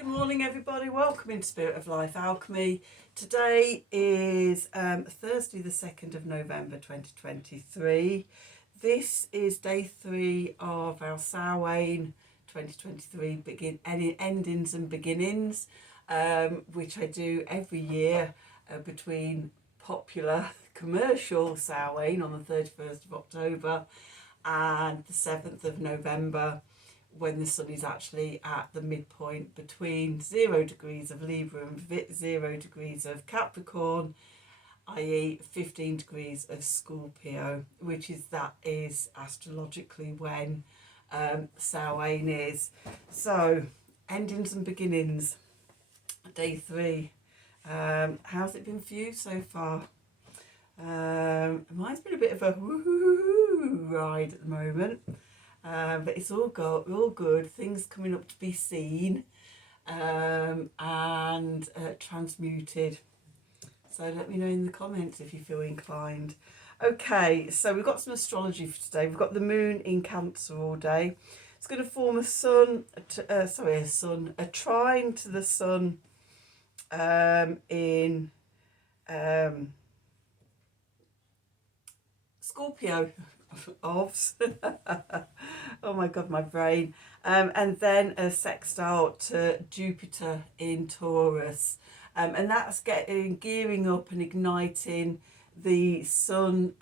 Good morning, everybody. Welcome into Spirit of Life Alchemy. Today is Thursday, the 2nd of November 2023. This is day 3 of our Samhain 2023 endings and beginnings, which I do every year between popular commercial Samhain on the 31st of October and the 7th of November, when the sun is actually at the midpoint between 0 degrees of Libra and 0 degrees of Capricorn, i.e. 15 degrees of Scorpio, which is astrologically when Samhain is. So, endings and beginnings, day 3. How's it been for you so far? Mine's been a bit of a woohoo ride at the moment. But it's all good. Things coming up to be seen and transmuted. So let me know in the comments if you feel inclined. Okay, so we've got some astrology for today. We've got the moon in Cancer all day. It's going to form a trine to the sun in Scorpio. Ovs. Oh my god, my brain. And then a sextile to Jupiter in Taurus, and that's gearing up and igniting the Sun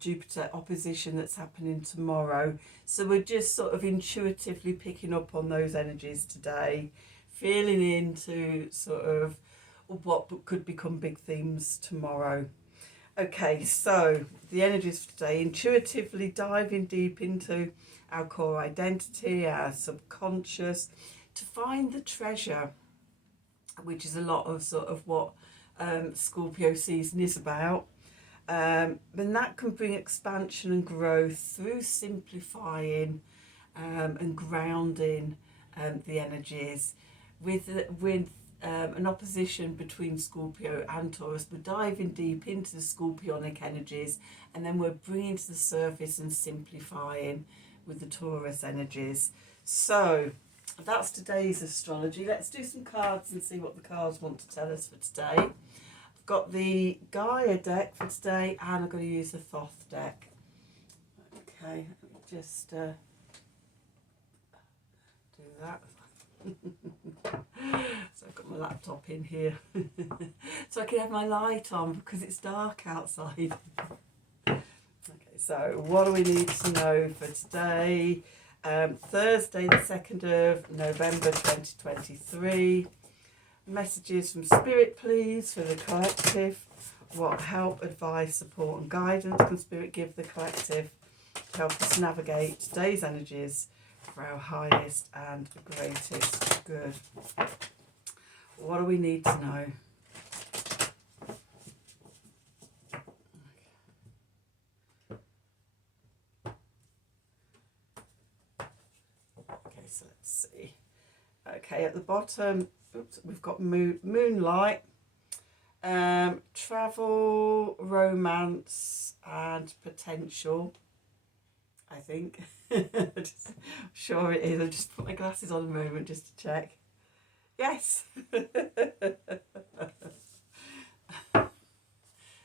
Jupiter opposition that's happening tomorrow. So we're just sort of intuitively picking up on those energies today, feeling into sort of what could become big themes tomorrow. Okay, so the energies for today, intuitively diving deep into our core identity, our subconscious, to find the treasure, which is a lot of sort of what Scorpio season is about. And that can bring expansion and growth through simplifying and grounding the energies with an opposition between Scorpio and Taurus. We're diving deep into the Scorpionic energies, and then we're bringing to the surface and simplifying with the Taurus energies. So that's today's astrology. Let's do some cards and see what the cards want to tell us for today. I've got the Gaia deck for today, and I'm going to use the Thoth deck. Okay, let me just do that. So I've got my laptop in here so I can have my light on because it's dark outside. Okay, so what do we need to know for today? Thursday, the 2nd of November 2023. Messages from Spirit, please, for the collective. What help, advice, support and guidance can Spirit give the collective to help us navigate today's energies for our highest and greatest good? What do we need to know? Okay, so let's see. Okay, at the bottom, we've got moonlight, travel, romance and potential, I think. Sure it is. I'll just put my glasses on a moment just to check. Yes.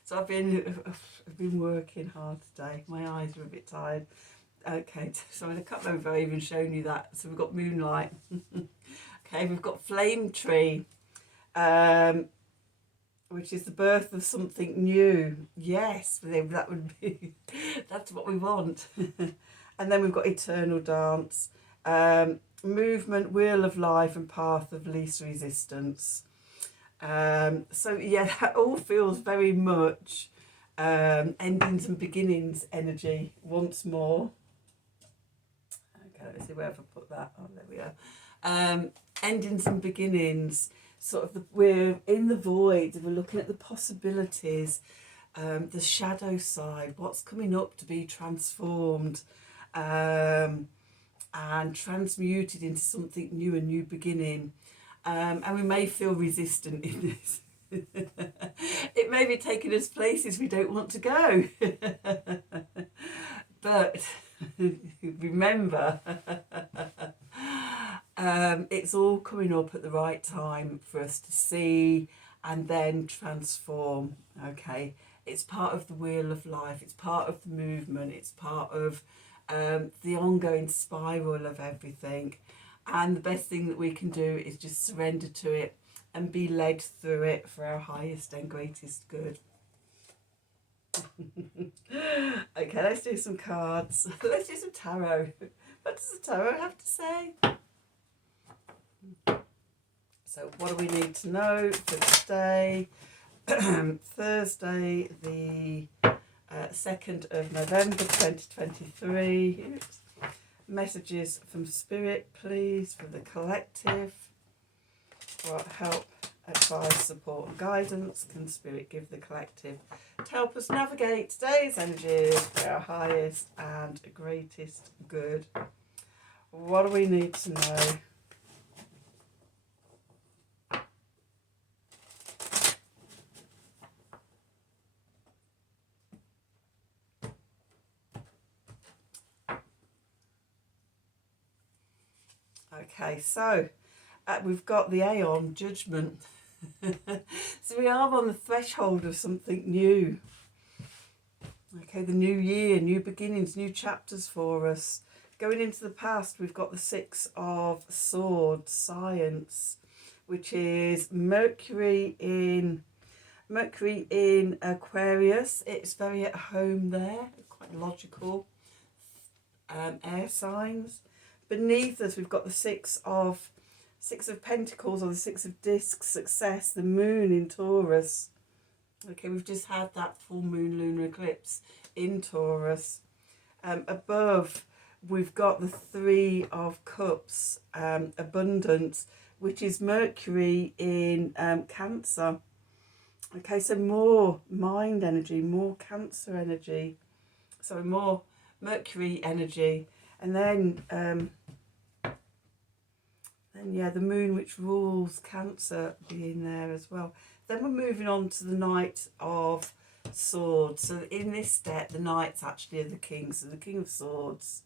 So I've been working hard today. My eyes are a bit tired. Okay, so I can't remember if I've even shown you that. So we've got moonlight. Okay, we've got flame tree, which is the birth of something new. Yes, that would be, that's what we want. And then we've got eternal dance, movement, wheel of life and path of least resistance. So yeah, that all feels very much endings and beginnings energy once more. Okay, let's see where I've put that. Oh, there we are. Endings and beginnings, sort of we're in the void, we're looking at the possibilities, the shadow side, what's coming up to be transformed and transmuted into something new, a new beginning. And we may feel resistant in this. It may be taking us places we don't want to go. But remember, It's all coming up at the right time for us to see and then transform. Okay, it's part of the wheel of life, it's part of the movement, it's part of the ongoing spiral of everything. And the best thing that we can do is just surrender to it and be led through it for our highest and greatest good. Okay, let's do some cards. Let's do some tarot. What does the tarot have to say? So what do we need to know for today? Thursday, the 2nd of November 2023. Oops. Messages from Spirit, please, for the collective. What help, advice, support and guidance can Spirit give the collective to help us navigate today's energies for our highest and greatest good? What do we need to know? Okay, so we've got the Aeon, Judgment. So we are on the threshold of something new. Okay, the new year, new beginnings, new chapters for us. Going into the past, we've got the 6 of Swords, Science, which is Mercury in Aquarius. It's very at home there, quite logical. Air signs. Beneath us, we've got the Six of Pentacles, or the 6 of Discs, Success, the Moon in Taurus. Okay, we've just had that full moon lunar eclipse in Taurus. Above, we've got the 3 of Cups, Abundance, which is Mercury in Cancer. Okay, so more mind energy, more Cancer energy, so more Mercury energy. And then yeah, the moon which rules Cancer being there as well. Then we're moving on to the Knight of Swords. So in this deck, the Knights actually are the King, so the King of Swords.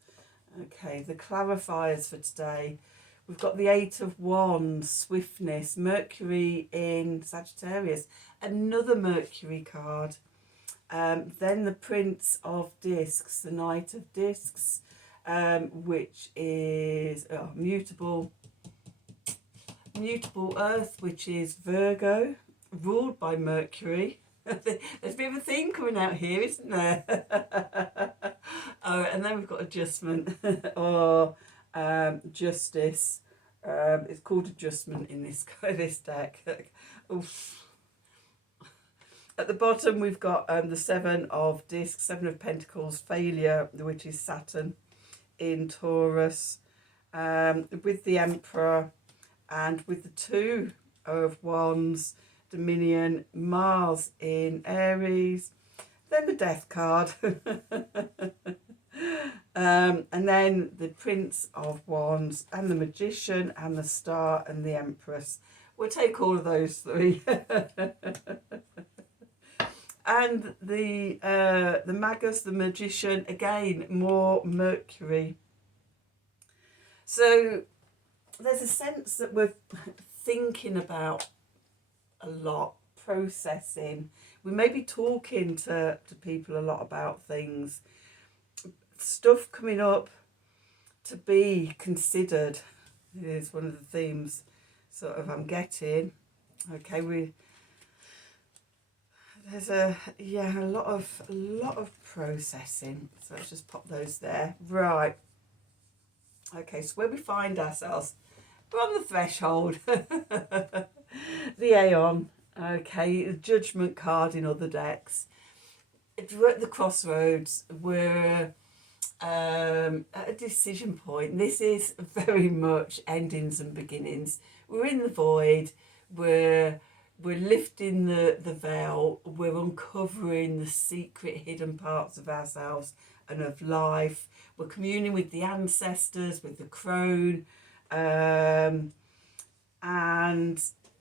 Okay, the clarifiers for today. We've got the 8 of Wands, Swiftness, Mercury in Sagittarius, another Mercury card. Then the Prince of Discs, the Knight of Discs, which is mutable Earth, which is Virgo, ruled by Mercury. There's a bit of a theme coming out here, isn't there? And then we've got Adjustment or Justice. It's called Adjustment in this deck. Oof. At the bottom, we've got the 7 of Discs, 7 of Pentacles, Failure, which is Saturn in Taurus, with the Emperor, and with the 2 of Wands, Dominion, Mars in Aries, then the Death card, and then the Prince of Wands, and the Magician, and the Star, and the Empress. We'll take all of those 3. And the Magus, the Magician, again, more Mercury. So there's a sense that we're thinking about a lot, processing. We may be talking to people a lot about things. Stuff coming up to be considered is one of the themes sort of I'm getting. Okay, there's a lot of processing. So let's just pop those there. Right. Okay, so where we find ourselves, we're on the threshold. The Aeon. Okay, the Judgment card in other decks. We're at the crossroads. We're at a decision point. This is very much endings and beginnings. We're in the void. We're lifting the veil. We're uncovering the secret hidden parts of ourselves and of life. We're communing with the ancestors, with the crone, and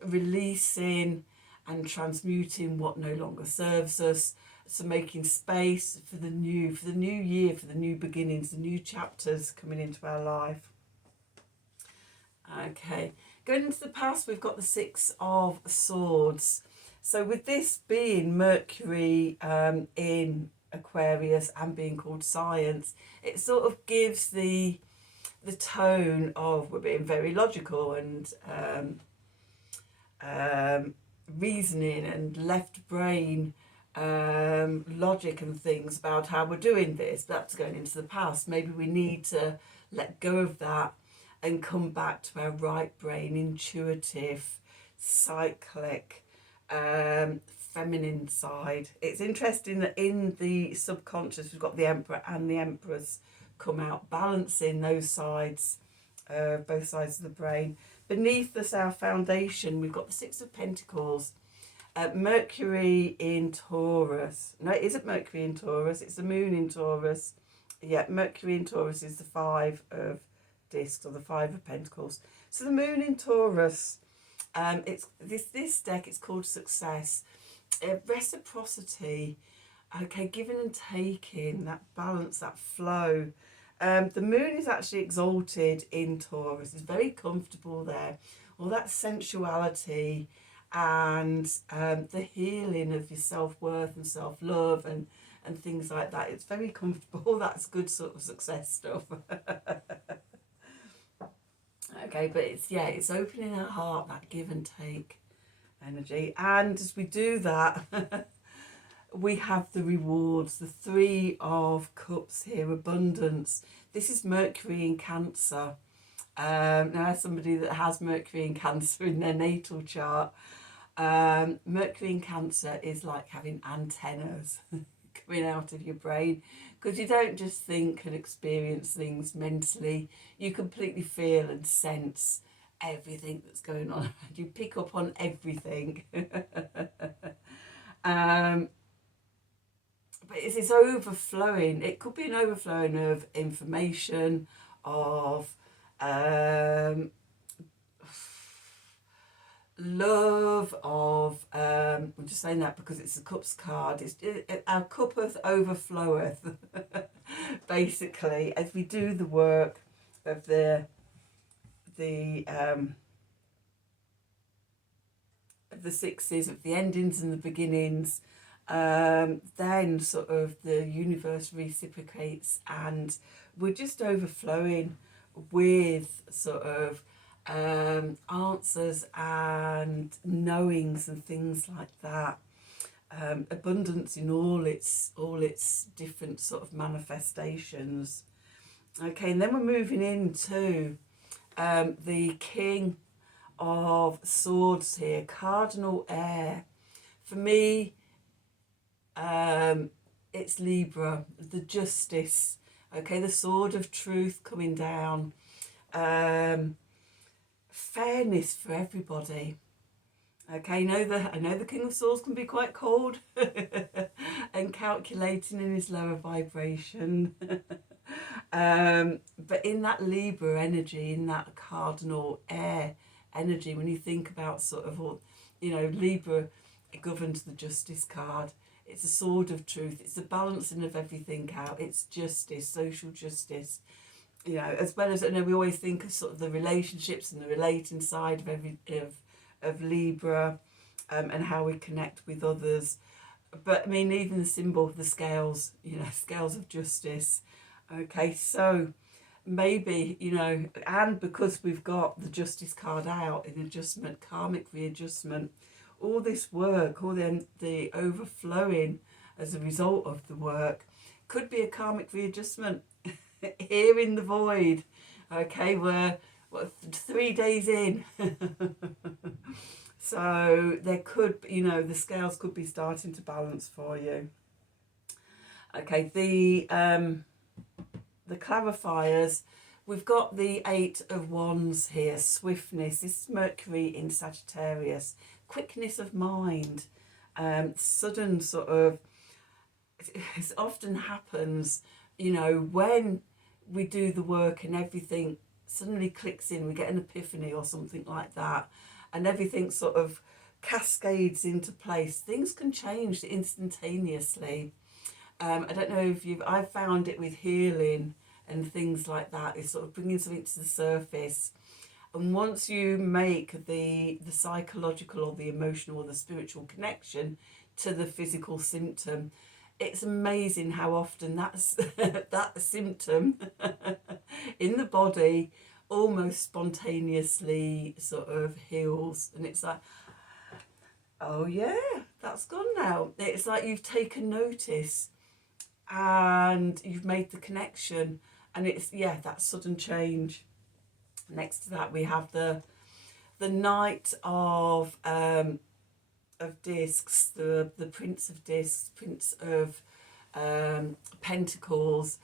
releasing and transmuting what no longer serves us. So making space for the new year, for the new beginnings, the new chapters coming into our life. Okay, going into the past, we've got the Six of Swords. So with this being Mercury in Aquarius and being called science, it sort of gives the tone of we're being very logical and reasoning and left brain logic and things about how we're doing this. That's going into the past. Maybe we need to let go of that and come back to our right brain, intuitive, cyclic, feminine side. It's interesting that in the subconscious we've got the Emperor and the Empress come out, balancing those sides, both sides of the brain. Beneath us, our foundation, we've got the Six of Pentacles, Mercury in Taurus. No, it isn't Mercury in Taurus, it's the Moon in Taurus. Yeah, Mercury in Taurus is the Five of Discs, or the Five of Pentacles. So the Moon in Taurus, it's this deck, it's called Success. Reciprocity, okay, giving and taking, that balance, that flow. The moon is actually exalted in Taurus. It's very comfortable there. All that sensuality and the healing of your self-worth and self-love and things like that. It's very comfortable. That's good sort of success stuff. Okay, but it's opening that heart, that give and take energy. And as we do that, we have the rewards, the Three of Cups here, abundance. This is Mercury in Cancer. Now, as somebody that has Mercury in Cancer in their natal chart, Mercury in Cancer is like having antennas coming out of your brain, because you don't just think and experience things mentally, you completely feel and sense everything that's going on. You pick up on everything. But it's overflowing. It could be an overflowing of information, of love, of I'm just saying that because it's a cups card. Our cuppeth overfloweth. Basically, as we do the work of the sixes, of the endings and the beginnings, then sort of the universe reciprocates, and we're just overflowing with sort of answers and knowings and things like that. Abundance in all its different sort of manifestations. Okay, and then we're moving into the King of Swords here, Cardinal Air. For me, it's Libra, the Justice. Okay, the Sword of Truth coming down. Fairness for everybody. Okay, I know the King of Swords can be quite cold and calculating in his lower vibration. But in that Libra energy, in that cardinal air energy, when you think about sort of all, Libra governs the Justice card. It's a sword of truth. It's the balancing of everything out. It's justice, social justice. As well as, we always think of sort of the relationships and the relating side of Libra, and how we connect with others. But I mean, even the symbol of the scales, scales of justice. Okay, so maybe, and because we've got the Justice card out in adjustment, karmic readjustment, all this work, all the overflowing as a result of the work, could be a karmic readjustment here in the void. Okay, we're 3 days in. So there could, the scales could be starting to balance for you. Okay, the clarifiers, we've got the Eight of Wands here, swiftness. This is Mercury in Sagittarius, quickness of mind, sudden sort of, it often happens, when we do the work and everything suddenly clicks in, we get an epiphany or something like that, and everything sort of cascades into place. Things can change instantaneously. I don't know if I've found it with healing and things like that, is sort of bringing something to the surface, And once you make the psychological or the emotional or the spiritual connection to the physical symptom, it's amazing how often that's that symptom in the body almost spontaneously sort of heals. And it's like, oh yeah, that's gone now. It's like you've taken notice and you've made the connection, and it's, yeah, that sudden change. Next to that we have the Knight of Discs, the Prince of Discs, Prince of Pentacles.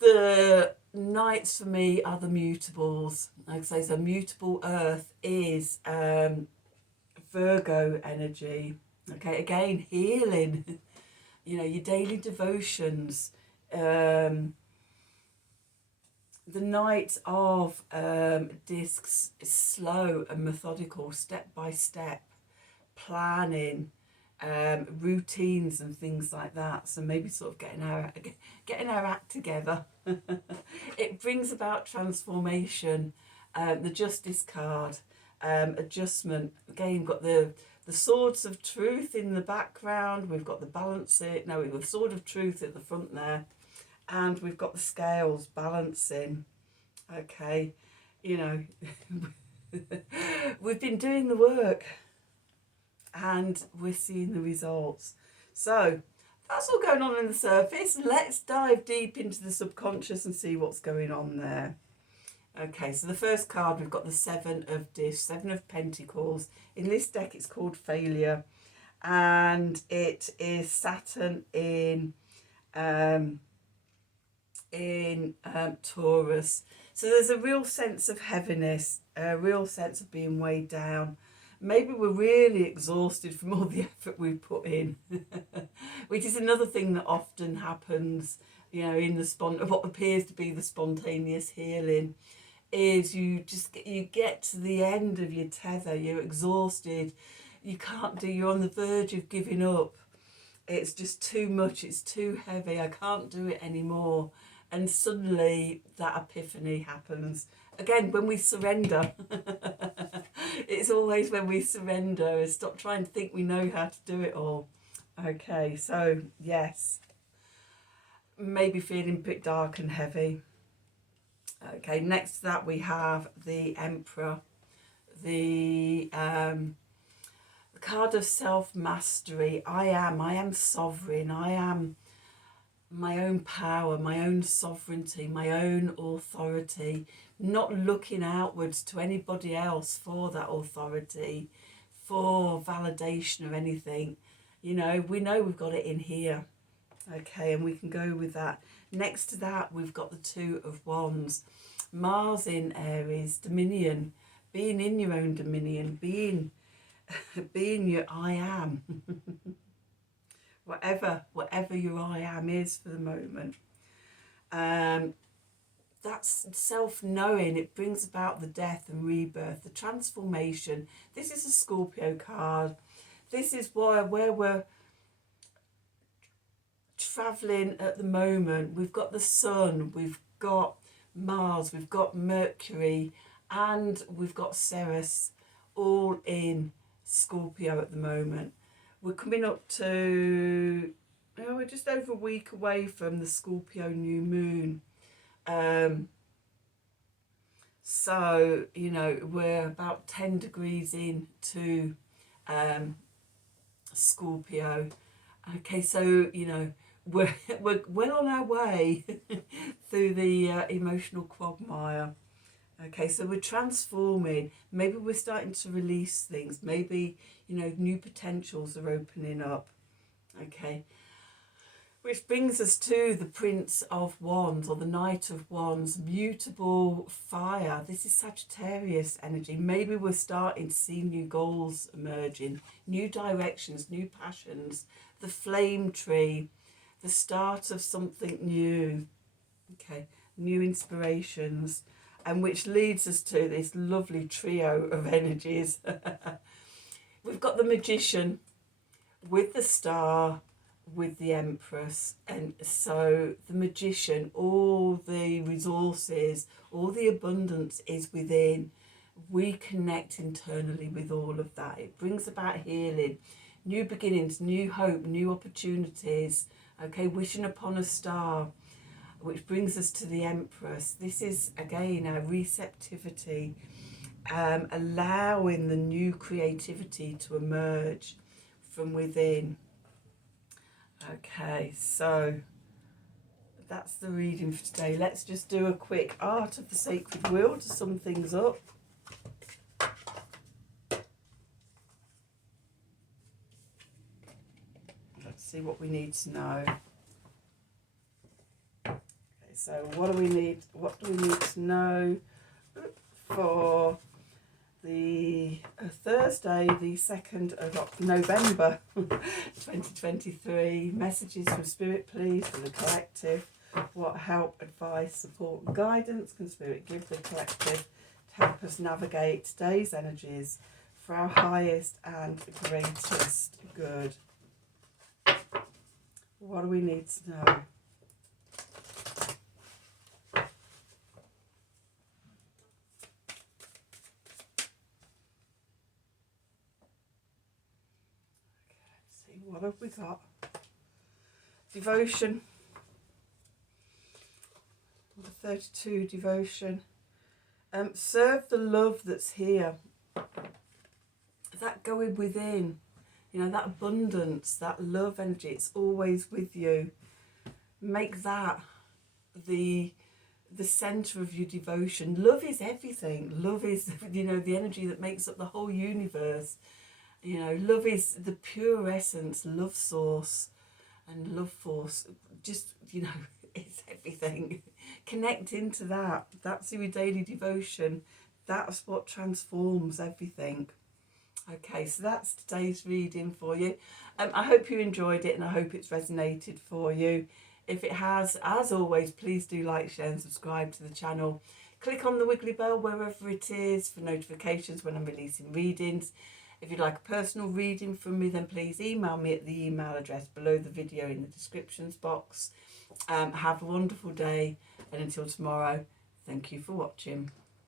The Knights for me are the mutables. Like I say, so mutable Earth is Virgo energy. Okay, again, healing. You know, your daily devotions. The Knight of Discs is slow and methodical, step by step, planning, routines and things like that. So maybe sort of getting our act together. It brings about transformation. The Justice card, adjustment. Again, you've got the Swords of Truth in the background. We've got the balance it. No, we've got the Sword of Truth at the front there. And we've got the scales balancing. Okay, you know, we've been doing the work and we're seeing the results. So that's all going on in the surface. Let's dive deep into the subconscious and see what's going on there. Okay, so the first card, we've got the Seven of Discs, Seven of Pentacles. In this deck, it's called Failure. And it is Saturn in Taurus. So there's a real sense of heaviness, a real sense of being weighed down. Maybe we're really exhausted from all the effort we've put in, which is another thing that often happens, you know, in what appears to be the spontaneous healing, is you get to the end of your tether, you're exhausted, you're on the verge of giving up. It's just too much, it's too heavy, I can't do it anymore. And suddenly that epiphany happens. Again, when we surrender. It's always when we surrender and stop trying to think we know how to do it all. Okay, so yes, maybe feeling a bit dark and heavy. Okay, next to that we have the Emperor, the card of self-mastery. I am sovereign. I am my own power, my own sovereignty, my own authority, not looking outwards to anybody else for that authority, for validation or anything. You know, we know we've got it in here. Okay, and we can go with that. Next to that, we've got the Two of Wands. Mars in Aries, dominion, being in your own dominion, being your I am. Whatever your I am is for the moment. That's self-knowing. It brings about the death and rebirth, the transformation. This is a Scorpio card. This is where we're traveling at the moment. We've got the Sun, we've got Mars, we've got Mercury, and we've got Ceres all in Scorpio at the moment. We're coming up to, we're just over a week away from the Scorpio new moon. So, you know, we're about 10 degrees into Scorpio. Okay, so, you know, we're well on our way through the emotional quagmire. Okay, so we're transforming. Maybe we're starting to release things. Maybe, you know, new potentials are opening up. Okay, which brings us to the Prince of Wands, or the Knight of Wands, mutable fire. This is Sagittarius energy. Maybe we're starting to see new goals emerging, new directions, new passions, the flame tree, the start of something new. Okay, new inspirations. And which leads us to this lovely trio of energies. We've got the Magician with the Star, with the Empress, and so the Magician, all the resources, all the abundance is within. We connect internally with all of that. It brings about healing, new beginnings, new hope, new opportunities. Okay, wishing upon a star, which brings us to the Empress. This is again our receptivity, allowing the new creativity to emerge from within. Okay, so that's the reading for today. Let's just do a quick Art of the Sacred Wheel to sum things up. Let's see what we need to know. Okay, so what do we need to know for the Thursday, the 2nd of November 2023. Messages from Spirit, please, for the collective. What help, advice, support and guidance can Spirit give the collective to help us navigate today's energies for our highest and greatest good? What do we need to know? What have we got? Devotion. Number 32, devotion. Serve the love that's here. That going within, you know, that abundance, that love energy, it's always with you. Make that the center of your devotion. Love is everything. Love is, you know, the energy that makes up the whole universe. You know, love is the pure essence, love source and love force. Just, you know, it's everything. Connect into that. That's your daily devotion. That's what transforms everything. Okay, so that's today's reading for you. I hope you enjoyed it and I hope it's resonated for you. If it has, as always, please do like, share and subscribe to the channel. Click on the wiggly bell wherever it is for notifications when I'm releasing readings. If you'd like a personal reading from me, then please email me at the email address below the video in the descriptions box. Have a wonderful day, and until tomorrow, thank you for watching.